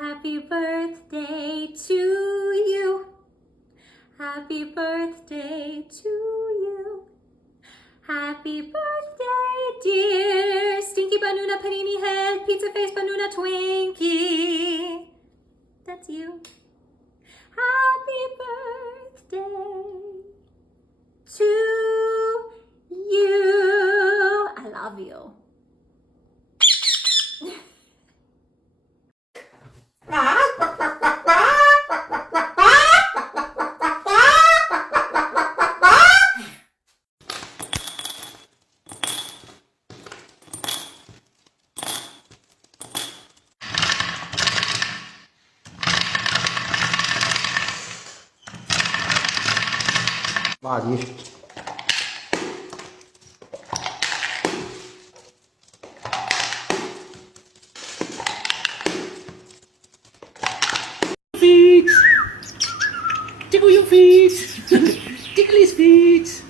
Happy birthday to you. Happy birthday to you. Happy birthday, dear Stinky Banuna Panini Head, Pizza Face Banuna Twinkie. That's you. Happy birthday to you. I love you.辣鸡。Feet! Tickle your feet! Tickle his feet!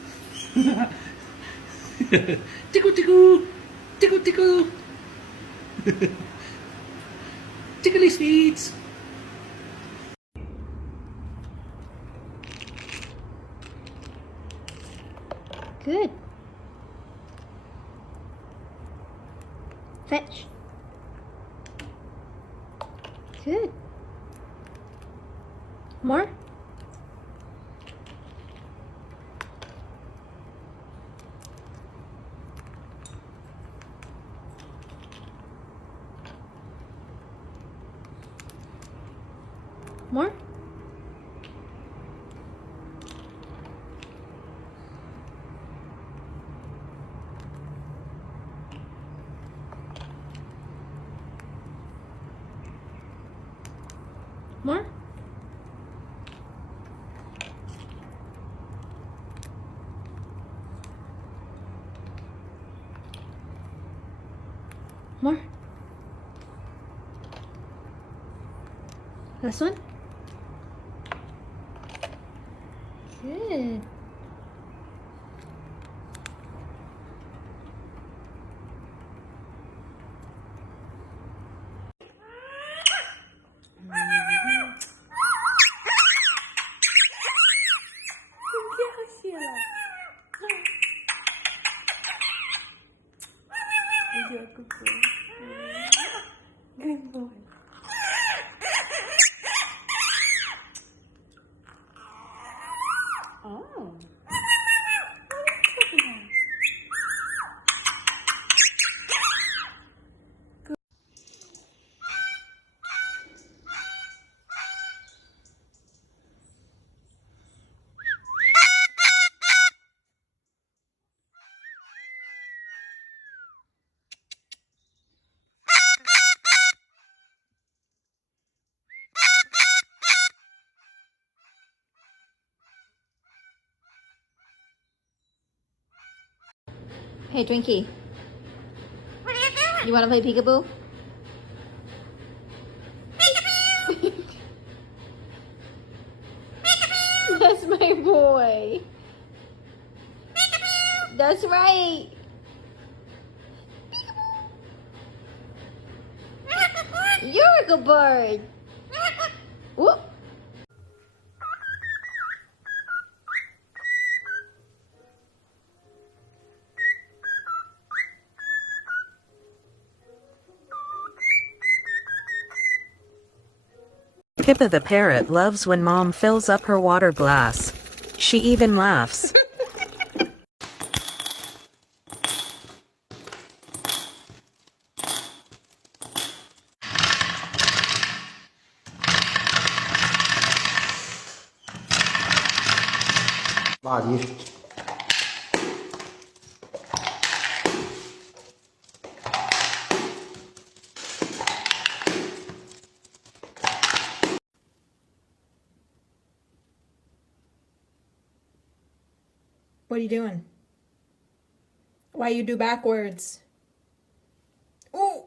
Tickle, tickle! Tickle, tickle! Tickle his feet! Good. Fetch. Good. More. More. More. More. Last one. Good. Good boy. Oh. Hey, Twinkie. What are you doing? You want to play peekaboo? Peekaboo! Peekaboo! That's my boy. Peekaboo! That's right. Peekaboo! You're a good bird. Whoop. Pippa the parrot loves when Mom fills up her water glass. She even laughs.辣鸡。What are you doing? Why you do backwards? Ooh!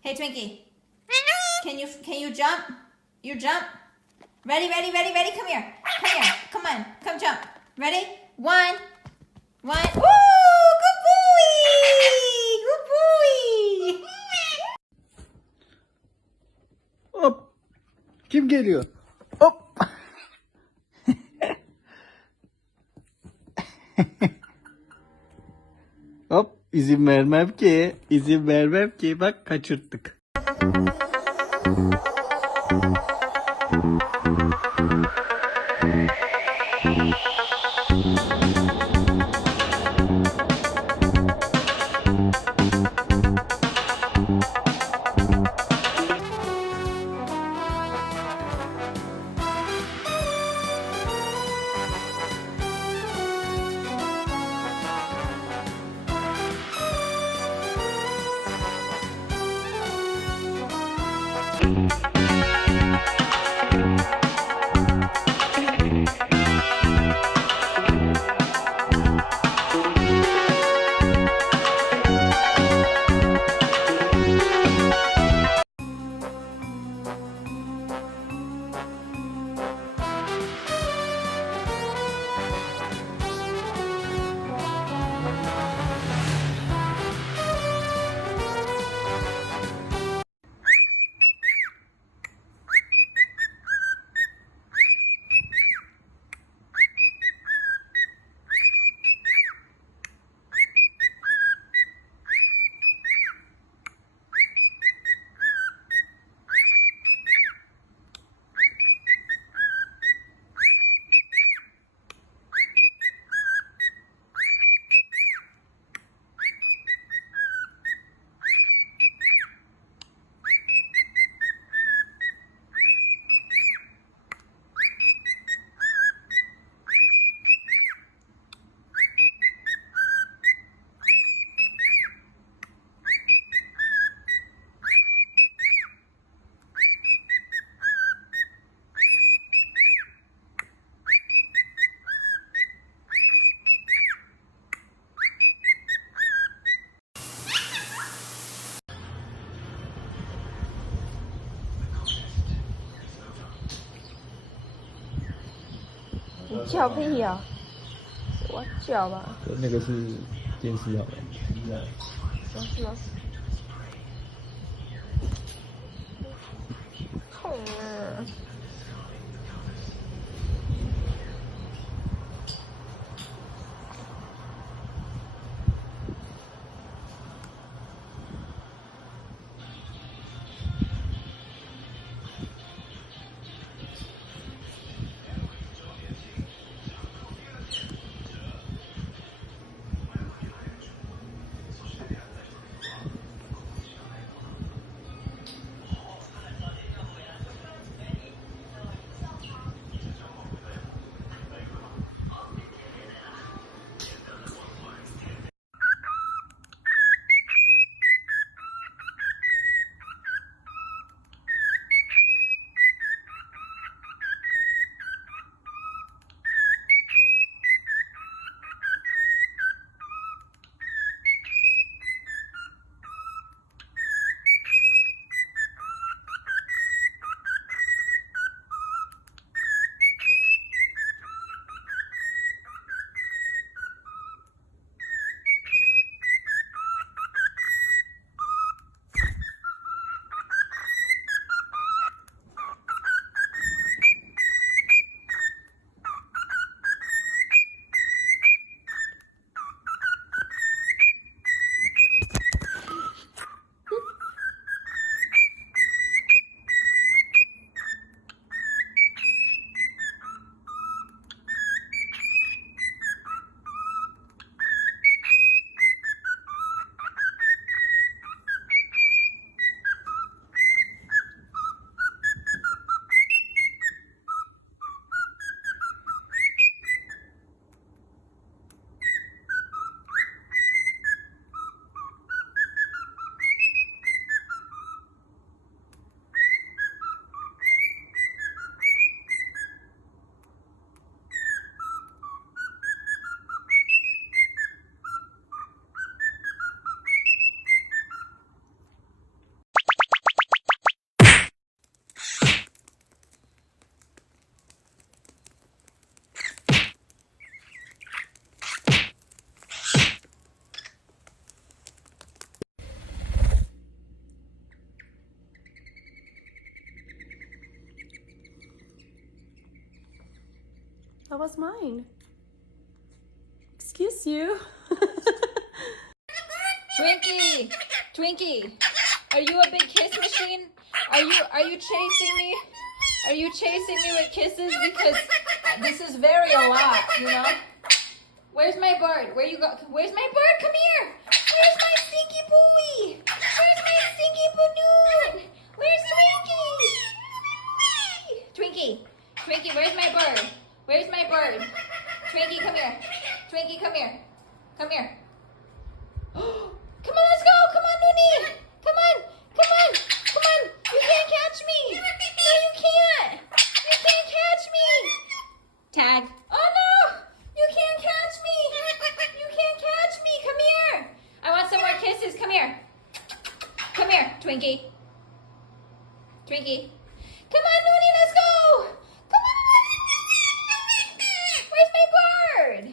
Hey Twinkie. Can you jump? You jump? Ready, ready, ready, ready. Come here. Come here. Come on. Come jump. Ready? One. Woo! Good boy! Good boy! Hop. Kim geliyor? Hop. Hop. İzin vermem ki. İzin vermem ki. Bak kaçırttık. That was mine. Excuse you. Twinkie! Twinkie! Are you a big kiss machine? Are you chasing me? Are you chasing me with kisses? Because this is very a lot, you know? Where's my bird? Where you go? Where's my bird? Come here! Where's my stinky booey? Where's my stinky balloon? Where's Twinkie? Twinkie! Twinkie, where's my bird? Where's my bird? Twinkie, come here. Twinkie, come here. Come here. Come on, let's go! Come on, Noonie! Come on! Come on! Come on! You can't catch me! No, you can't! You can't catch me! Tag. Oh no! You can't catch me! You can't catch me! Come here! I want some more kisses. Come here. Come here, Twinkie. Twinkie. Come on, Noonie, let's go! Come on! Where's my bird?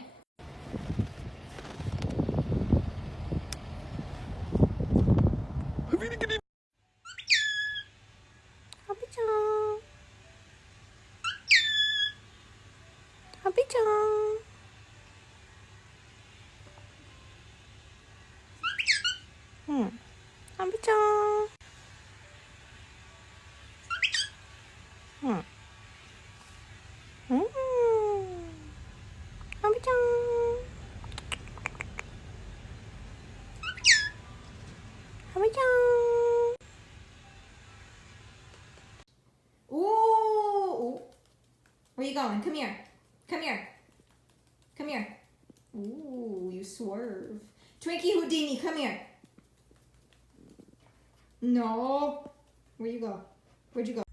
Happy-chan. Happy-chan. Happy-chan. Happy-chan. Happy-chan. Ooh. Where you going? Come here. Come here. Come here. Ooh, you swerve. Twinkie Houdini, come here. No. Where you go? Where'd you go?